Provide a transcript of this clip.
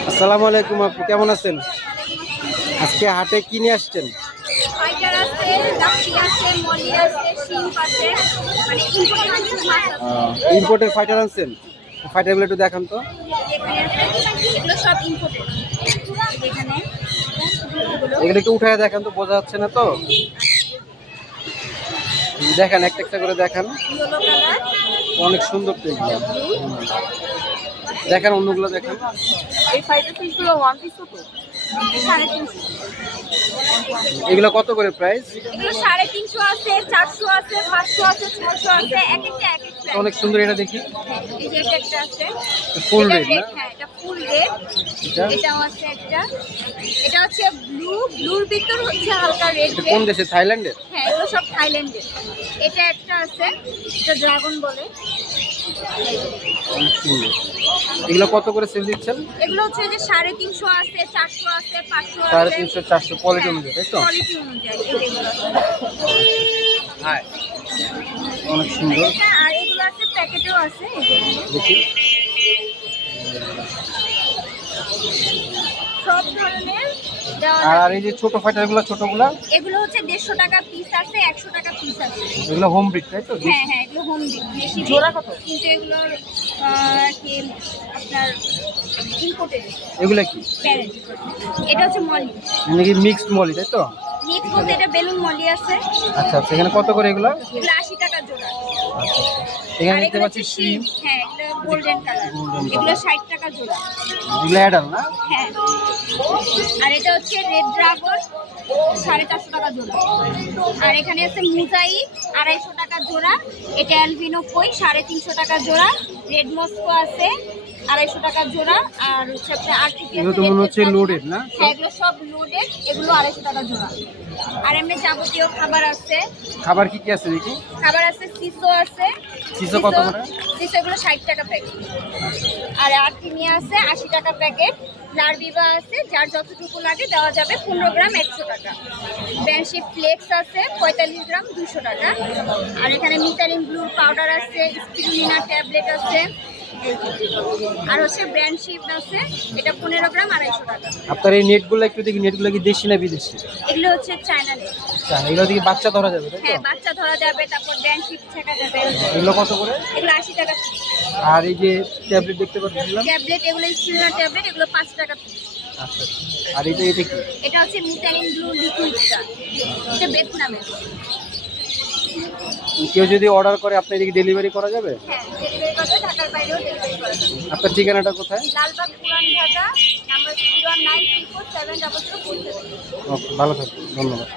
আসসালামু আলাইকুম আপু, কেমন আছেন? আজকে হাটে কি নিয়ে আসছেন? ফাইটার আছে, লাচ্ছি আছে, মলি আছে, শিম্প আছে, মানে ইম্পোর্টেড মাছ আছে। ইম্পোর্টের ফাইটার আনছেন? ফাইটারগুলো একটু দেখান তো। এখানে আছে, এগুলো সব ইম্পোর্টেড। এখানে এগুলো একটু উঠায় দেখান তো, বোঝা যাচ্ছে না তো। দেখান, একটা একটা করে দেখান। ইয়েলো কালার, অনেক সুন্দর তো এগুলো। দেখান, অন্যগুলো দেখান। এই ফাইটার ফিশগুলো ওয়ান পিস তো 350। এগুলো কত করে প্রাইস? এগুলো 350 আছে, 400 আছে, 500 আছে, 600 আছে, এক একটা এক এক প্রাইস। অনেক সুন্দর, এটা দেখি। এই যে এটা একটা আছে, ফুল এটা রেড না? হ্যাঁ, এটা ফুল রেড। এটা এটাও আছে একটা, এটা হচ্ছে ব্লুর ভিতর হচ্ছে হালকা রেড এটা রেড। কোন দেশে? থাইল্যান্ডের? হ্যাঁ, এগুলো সব থাইল্যান্ডের। এটা একটা আছে, এটা ড্রাগন বলে। অনেক সুন্দর। এগুলো কত করে সেল দিচ্ছেন? এগুলো হচ্ছে যে 350 আছে, 400 আছে, 500 আছে। 350, 400 কোয়ালিটি অনুযায়ী, তাই তো? কোয়ালিটি অনুযায়ী এই যেগুলো আছে। হ্যাঁ, অনেক সুন্দর। হ্যাঁ, আর এগুলো আছে প্যাকেটেও আছে এই যেগুলো। দেখি। সব ধরনের দেওয়া আর যাবে। এই যে ছোট ফাইটারগুলো, ছোটগুলা এগুলো হচ্ছে 150 টাকা পিস আছে, 100 টাকা পিস আছে। এগুলো হোম ব্রিড, তাই তো? হ্যাঁ হ্যাঁ, এগুলো হোম বেশি জোড়া কত, কিন্তু এগুলোর কি আপনার ইম্পোর্টেড এগুলা কি? প্যারেন্ট। এটা হচ্ছে মলি মানে কি মিক্সড মলি, তাই তো? মিক্স বলতে এটা বেলুন মলি আছে। আচ্ছা আচ্ছা, এখানে কত করে এগুলো? এগুলো 80 টাকা জোড়া। আচ্ছা, এখানে আর দেখতে এগুলো পাচ্ছি হচ্ছে শিম। হ্যাঁ, এগুলো গোল্ডেন কালার। Golden color। এগুলো 60 টাকা জোড়া। এগুলো অ্যাডাল না? হ্যাঁ, আর এটা হচ্ছে রেড ড্রাগন, 450 টাকা জোড়া। আর এখানে আছে মুজাইক, 250 টাকা জোড়া। এটা অ্যালবিনো কই, 350 টাকা জোড়া। রেড মস্কো আছে, 250 টাকা জোড়া। আর হচ্ছে আপনার আর্টিফিশিয়াল এগুলো তো মনে হচ্ছে লোডেড না? হ্যাঁ, এগুলো সব লোডেড, এগুলো 250 টাকা জোড়া। আর এমনি যাবতীয় খাবার আছে। খাবার কি কি আছে দেখি? খাবার আছে, সিসো আছে। সিসো কত করে? সিসো এগুলো 60 টাকা প্যাকেট। আর আর্টিমিয়া আছে 80 টাকা প্যাকেট। লারবিবা আছে, যার যতটুকু লাগে দেওয়া যাবে। 15 গ্রাম 100 টাকা। ব্যানশিপ ফ্লেক্স আছে 45 গ্রাম 200 টাকা। আর এখানে মিতালিন ব্লুর পাউডার আছে, স্পিরুলিনা ট্যাবলেট আছে। আর হচ্ছে ব্র্যান্ডশিপ আছে, এটা 15 গ্রাম 250 টাকা। আপনার এই নেটগুলো একটু দেখি, নেটগুলো কি দেশি না বিদেশি? এগুলো হচ্ছে চায়না নেট। আচ্ছা, এগুলো দেখি বাচ্চা ধরা যাবে, তাই তো? হ্যাঁ, বাচ্চা ধরা যাবে, তারপর ব্র্যান্ডশিপ ছেঁকা যাবে। এগুলো কত করে? এগুলো 80 টাকা পিস। আর এই যে ট্যাবলেট দেখতে পাচ্ছিলাম। ট্যাবলেট, এগুলো স্পিরুলিনা ট্যাবলেট, এগুলো 5 টাকা পিস। আচ্ছা, আর এটা কি? এটা হচ্ছে মিথানিন ব্লু লিকুইডটা, এটা ভিয়েতনামের। কেউ যদি অর্ডার করে আপনার এদিকে ডেলিভারি করা যাবে? হ্যাঁ, ডেলিভারি করবে, ঢাকার বাইরেও ডেলিভারি করা যাবে। আপনার ঠিকানাটা কোথায়? লালবাগ পুরান ঢাকা, নাম্বার 093470047। ওকে, ভালো থাকবেন, ধন্যবাদ।